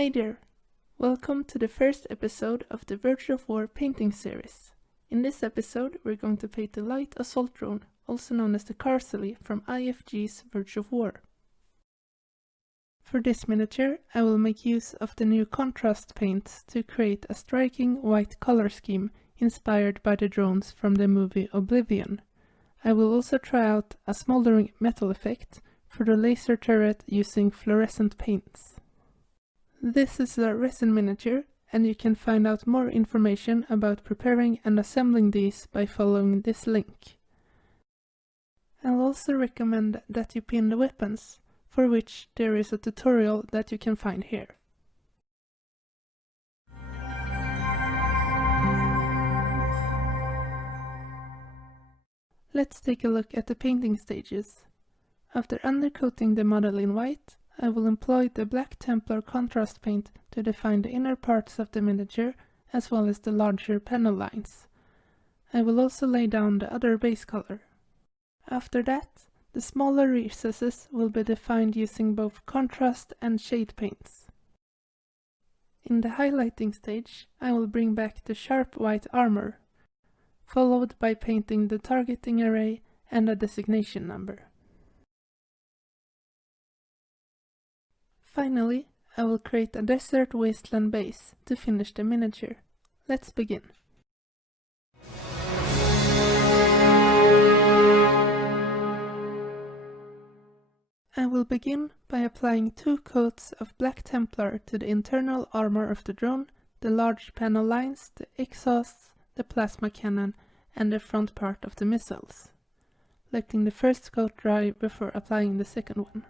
Hey there! Welcome to the first episode of the Verge of War painting series. In this episode we're going to paint the light assault drone, also known as the Carsyly from IFG's Verge of War. For this miniature I will make use of the new contrast paints to create a striking white color scheme inspired by the drones from the movie Oblivion. I will also try out a smoldering metal effect for the laser turret using fluorescent paints. This is a resin miniature, and you can find out more information about preparing and assembling these by following this link. I'll also recommend that you pin the weapons, for which there is a tutorial that you can find here. Let's take a look at the painting stages. After undercoating the model in white, I will employ the black Templar contrast paint to define the inner parts of the miniature as well as the larger panel lines. I will also lay down the other base color. After that, the smaller recesses will be defined using both contrast and shade paints. In the highlighting stage, I will bring back the sharp white armor, followed by painting the targeting array and a designation number. Finally, I will create a desert wasteland base to finish the miniature. Let's begin. I will begin by applying 2 coats of black Templar to the internal armor of the drone, the large panel lines, the exhausts, the plasma cannon, and the front part of the missiles, letting the first coat dry before applying the second one.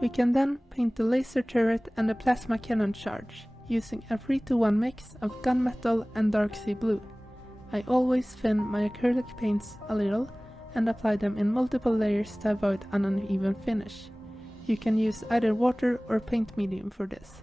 We can then paint the laser turret and the plasma cannon charge, using a 3-to-1 mix of gunmetal and dark sea blue. I always thin my acrylic paints a little and apply them in multiple layers to avoid an uneven finish. You can use either water or paint medium for this.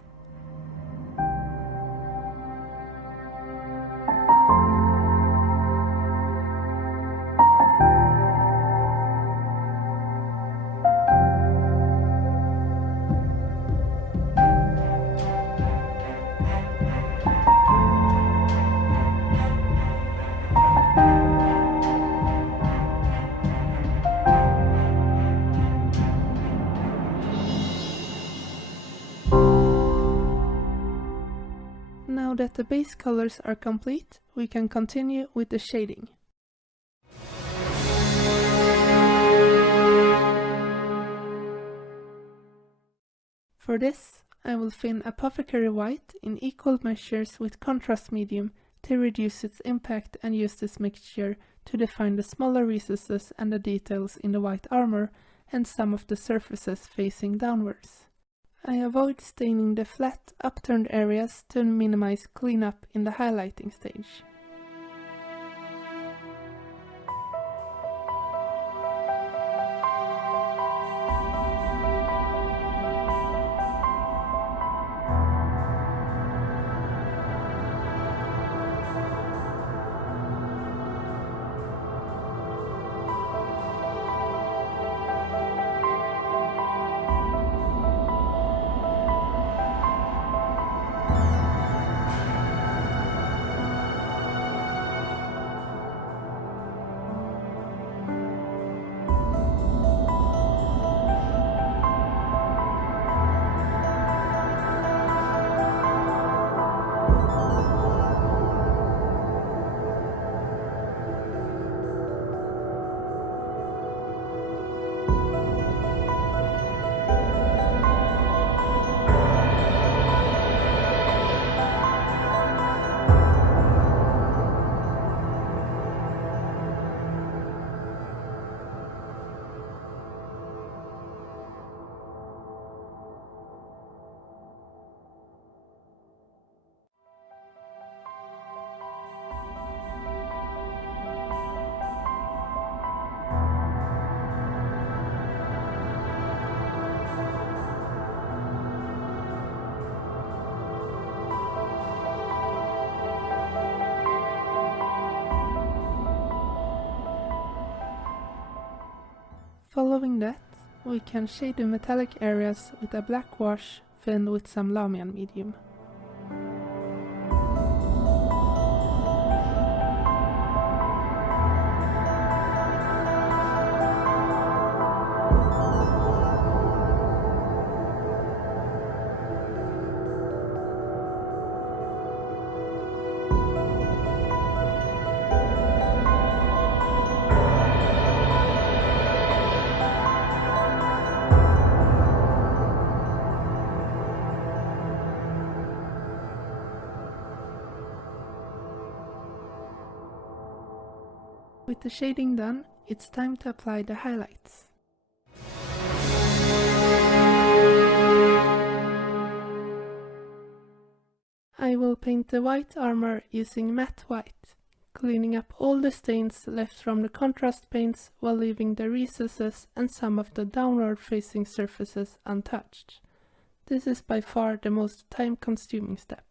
Now that the base colors are complete, we can continue with the shading. For this, I will thin Apothecary White in equal measures with contrast medium to reduce its impact and use this mixture to define the smaller recesses and the details in the white armor and some of the surfaces facing downwards. I avoid staining the flat, upturned areas to minimize cleanup in the highlighting stage. Following that, we can shade the metallic areas with a black wash filled with some Lahmian Medium. With the shading done, it's time to apply the highlights. I will paint the white armor using matte white, cleaning up all the stains left from the contrast paints while leaving the recesses and some of the downward facing surfaces untouched. This is by far the most time-consuming step.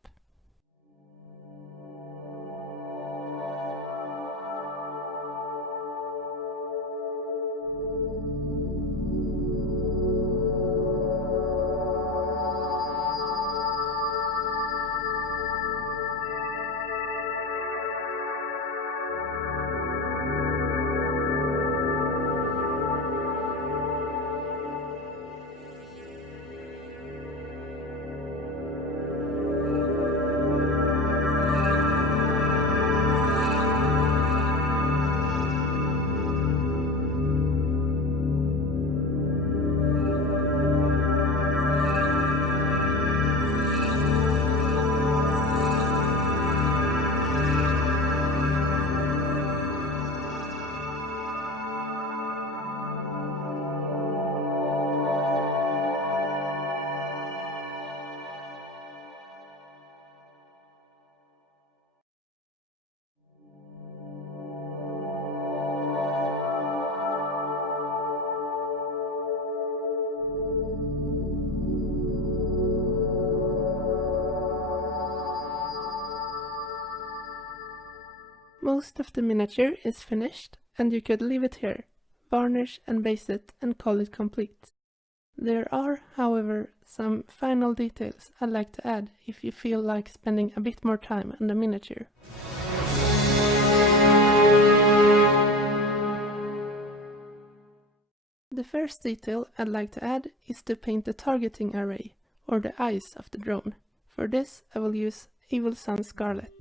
Most of the miniature is finished, and you could leave it here, varnish and base it and call it complete. There are, however, some final details I'd like to add if you feel like spending a bit more time on the miniature. The first detail I'd like to add is to paint the targeting array, or the eyes of the drone. For this I will use Evil Sunz Scarlet.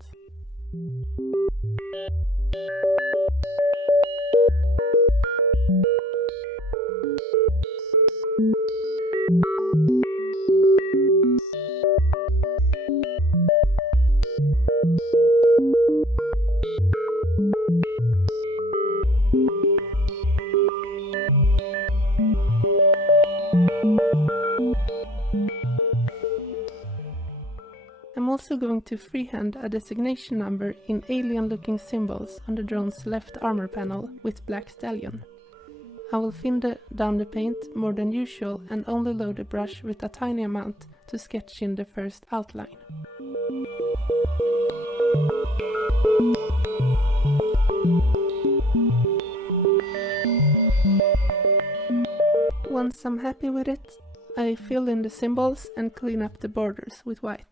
I'm also going to freehand a designation number in alien-looking symbols on the drone's left armor panel with black Stallion. I will thin down the paint more than usual and only load the brush with a tiny amount to sketch in the first outline. Once I'm happy with it, I fill in the symbols and clean up the borders with white.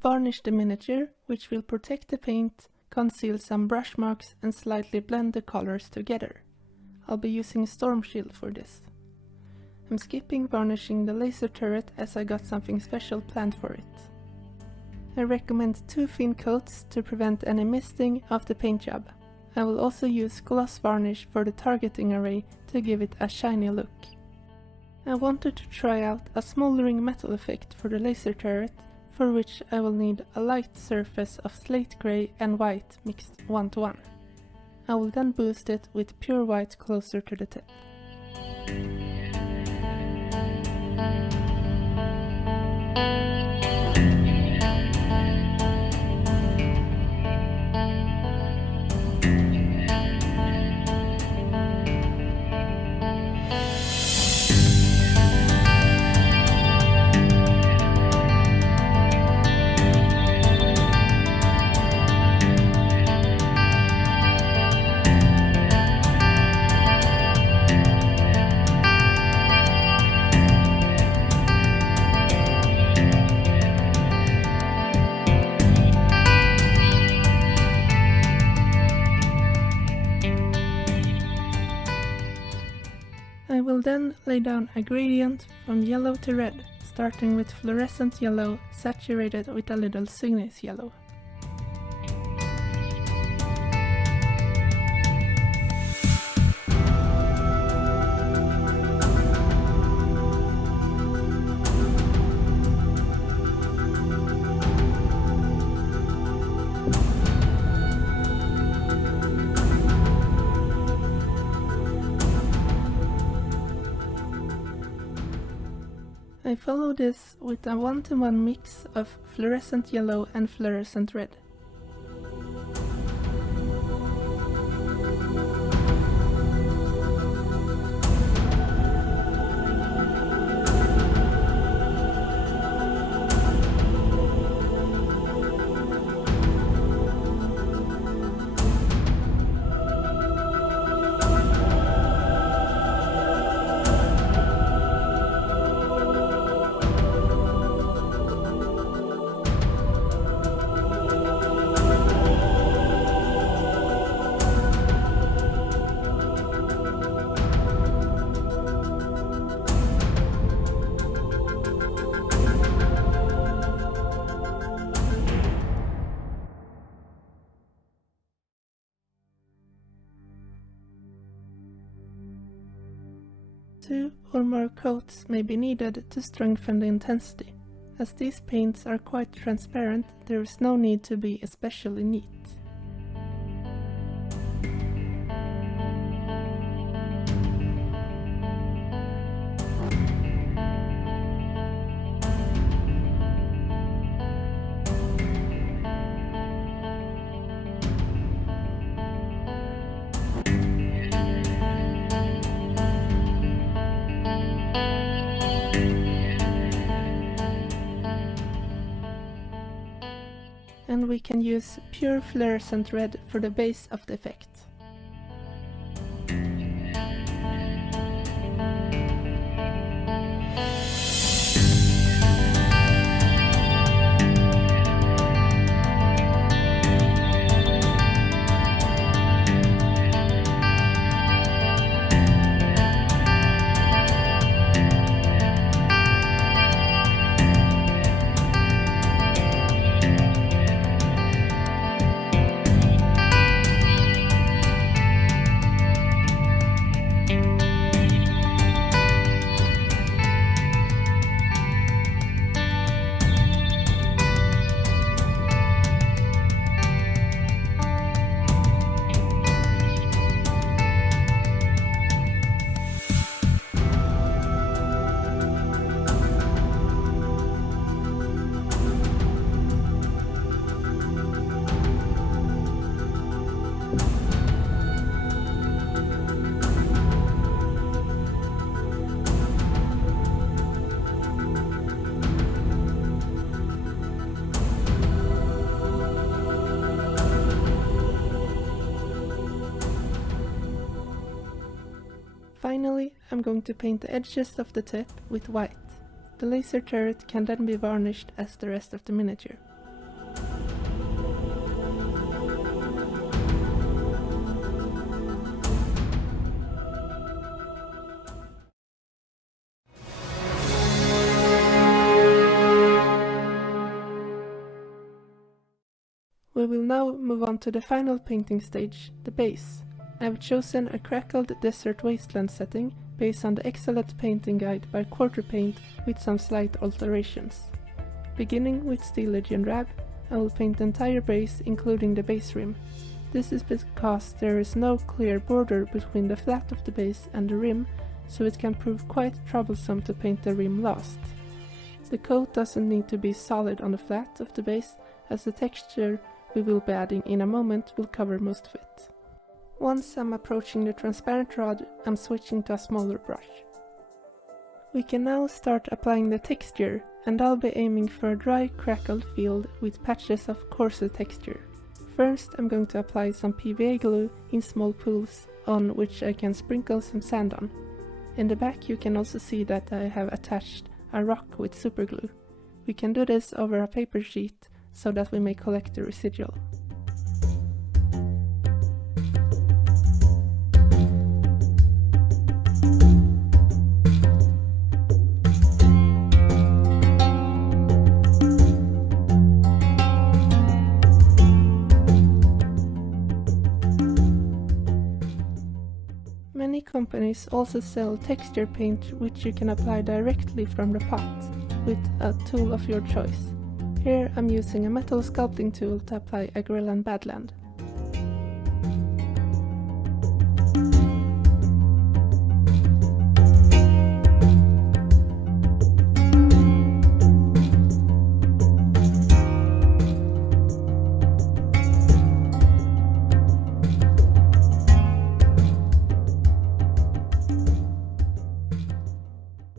varnish the miniature, which will protect the paint, conceal some brush marks and slightly blend the colors together. I'll be using Stormshield for this. I'm skipping varnishing the laser turret as I got something special planned for it. I recommend 2 thin coats to prevent any misting of the paint job. I will also use gloss varnish for the targeting array to give it a shiny look. I wanted to try out a smoldering metal effect for the laser turret, for which I will need a light surface of slate grey and white mixed 1:1. I will then boost it with pure white closer to the tip. I will then lay down a gradient from yellow to red, starting with fluorescent yellow saturated with a little Cygnus yellow. I follow this with a 1:1 mix of fluorescent yellow and fluorescent red. Two or more coats may be needed to strengthen the intensity. As these paints are quite transparent, there is no need to be especially neat. And we can use pure fluorescent red for the base of the effect. Finally, I'm going to paint the edges of the tip with white. The laser turret can then be varnished as the rest of the miniature. will now move on to the final painting stage, the base. I have chosen a crackled desert wasteland setting based on the excellent painting guide by Quarter Paint with some slight alterations. Beginning with Steel Legion Drab, I will paint the entire base including the base rim. This is because there is no clear border between the flat of the base and the rim, so it can prove quite troublesome to paint the rim last. The coat doesn't need to be solid on the flat of the base, as the texture we will be adding in a moment will cover most of it. Once I'm approaching the transparent rod, I'm switching to a smaller brush. We can now start applying the texture, and I'll be aiming for a dry crackled field with patches of coarser texture. First I'm going to apply some PVA glue in small pools on which I can sprinkle some sand on. In the back you can also see that I have attached a rock with superglue. We can do this over a paper sheet so that we may collect the residual. Many companies also sell texture paint which you can apply directly from the pot with a tool of your choice. Here I'm using a metal sculpting tool to apply Agrellan Badland.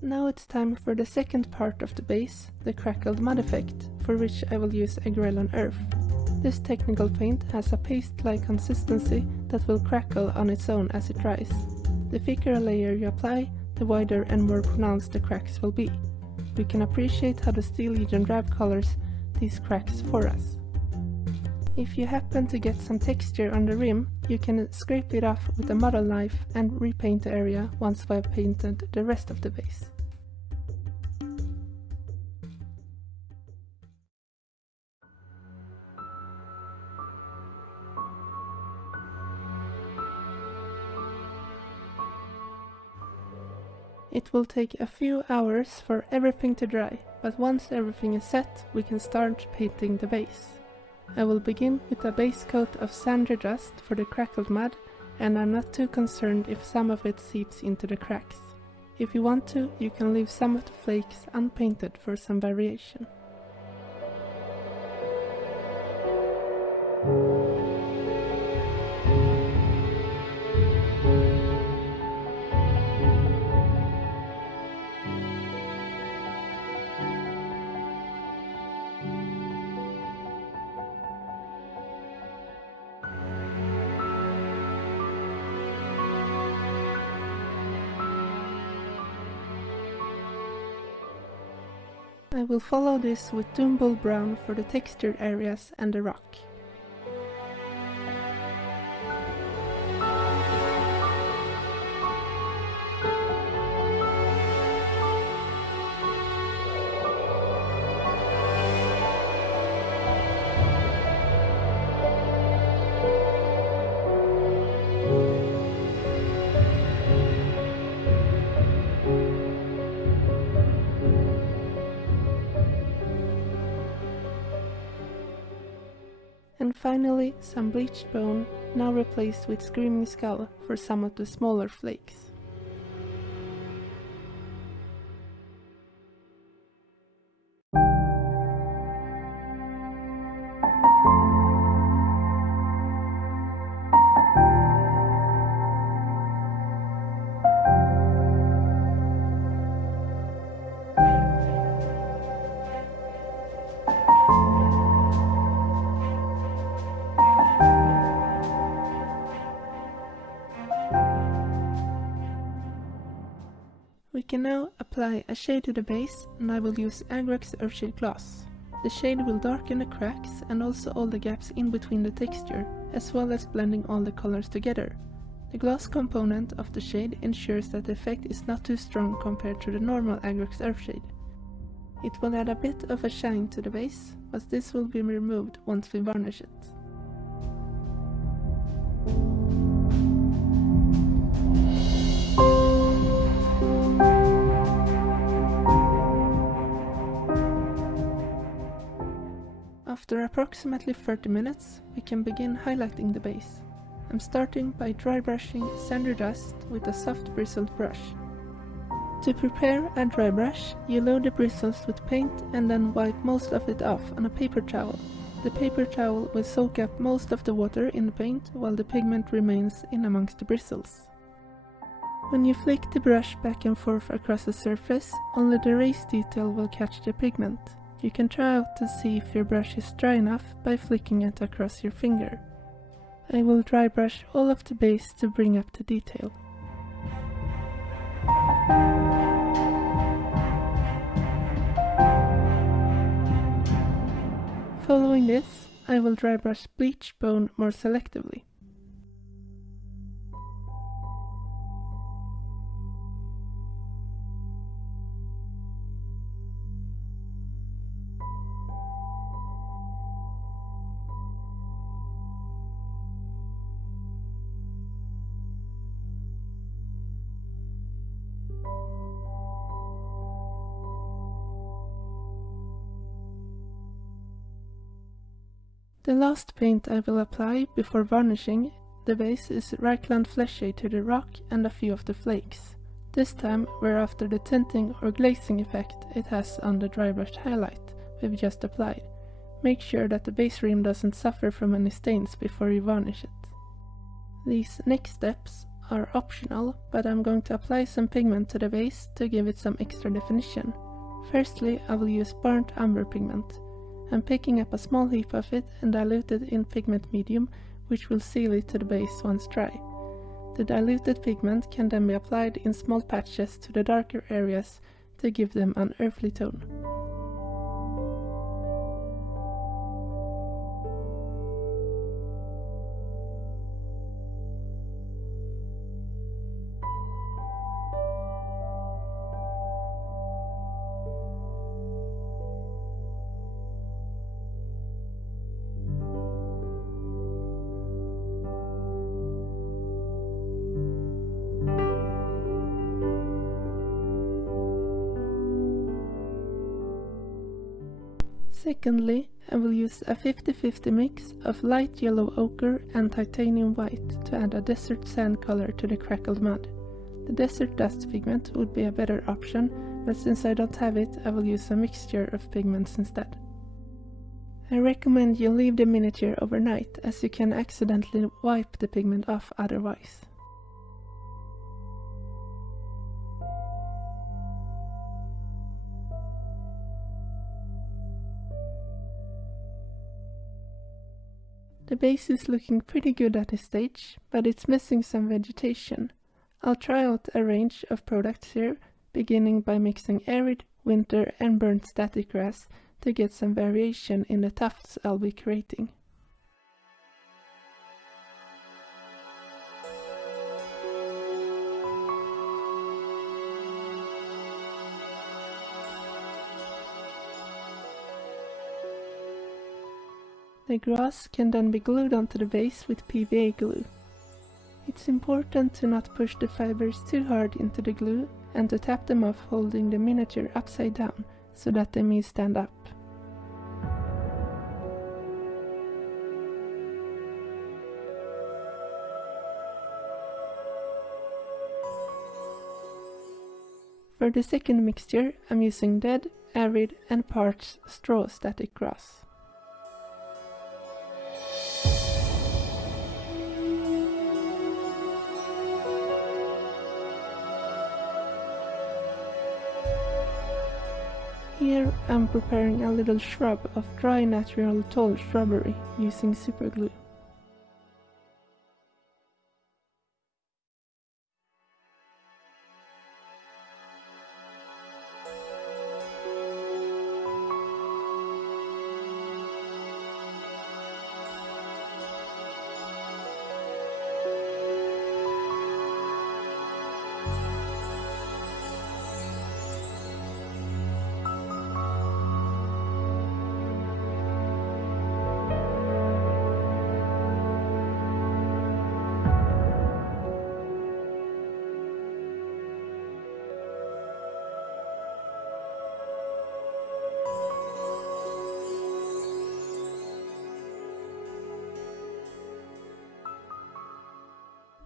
Now it's time for the second part of the base, the crackled mud effect, for which I will use Agrellan Earth. This technical paint has a paste-like consistency that will crackle on its own as it dries. The thicker a layer you apply, the wider and more pronounced the cracks will be. We can appreciate how the Steel Legion Drab colors these cracks for us. If you happen to get some texture on the rim, you can scrape it off with a model knife and repaint the area once we have painted the rest of the base. It will take a few hours for everything to dry, but once everything is set, we can start painting the base. I will begin with a base coat of Zandri Dust for the crackled mud, and I'm not too concerned if some of it seeps into the cracks. If you want to, you can leave some of the flakes unpainted for some variation. I will follow this with Doombull Brown for the textured areas and the rock. And finally, some bleached bone, now replaced with Screaming Skull for some of the smaller flakes. We can now apply a shade to the base, and I will use Agrax Earthshade Gloss. The shade will darken the cracks and also all the gaps in between the texture, as well as blending all the colors together. The gloss component of the shade ensures that the effect is not too strong compared to the normal Agrax Earthshade. It will add a bit of a shine to the base, but this will be removed once we varnish it. approximately 30 minutes, we can begin highlighting the base. I'm starting by dry brushing Zandri Dust with a soft bristled brush. To prepare a dry brush, you load the bristles with paint and then wipe most of it off on a paper towel. The paper towel will soak up most of the water in the paint while the pigment remains in amongst the bristles. When you flick the brush back and forth across the surface, only the raised detail will catch the pigment. You can try out to see if your brush is dry enough by flicking it across your finger. I will dry brush all of the base to bring up the detail. Following this, I will dry brush Bleached bone more selectively. The last paint I will apply before varnishing the base is Agrellan Fleshshade to the rock and a few of the flakes. This time we're after the tinting or glazing effect it has on the dry brushed highlight we've just applied. Make sure that the base rim doesn't suffer from any stains before you varnish it. These next steps are optional, but I'm going to apply some pigment to the base to give it some extra definition. Firstly, I will use burnt umber pigment. I'm picking up a small heap of it and dilute it in pigment medium, which will seal it to the base once dry. The diluted pigment can then be applied in small patches to the darker areas to give them an earthly tone. Secondly, I will use a 50-50 mix of light yellow ochre and titanium white to add a desert sand color to the crackled mud. The desert dust pigment would be a better option, but since I don't have it, I will use a mixture of pigments instead. I recommend you leave the miniature overnight, as you can accidentally wipe the pigment off otherwise. The base is looking pretty good at this stage, but it's missing some vegetation. I'll try out a range of products here, beginning by mixing arid, winter and burnt static grass to get some variation in the tufts I'll be creating. The grass can then be glued onto the base with PVA glue. It's important to not push the fibers too hard into the glue and to tap them off holding the miniature upside down so that they may stand up. For the second mixture, I'm using dead, arid and parts straw static grass. Here I'm preparing a little shrub of dry natural tall shrubbery using superglue.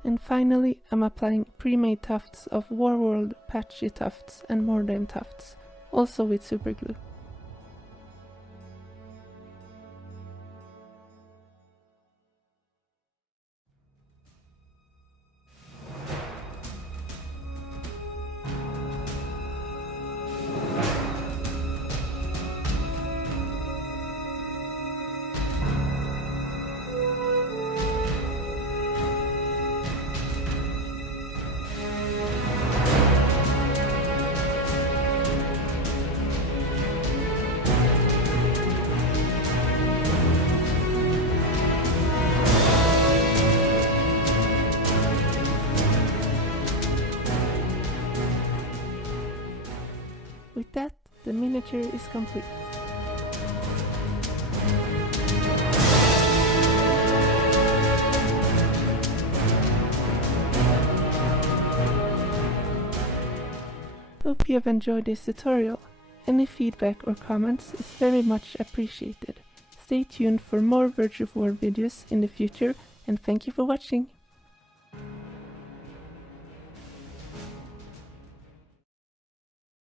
And finally, I'm applying pre-made tufts of Warworld patchy tufts and Mordheim tufts, also with superglue. With that, the miniature is complete. Hope you have enjoyed this tutorial. Any feedback or comments is very much appreciated. Stay tuned for more Verge of War videos in the future, and thank you for watching!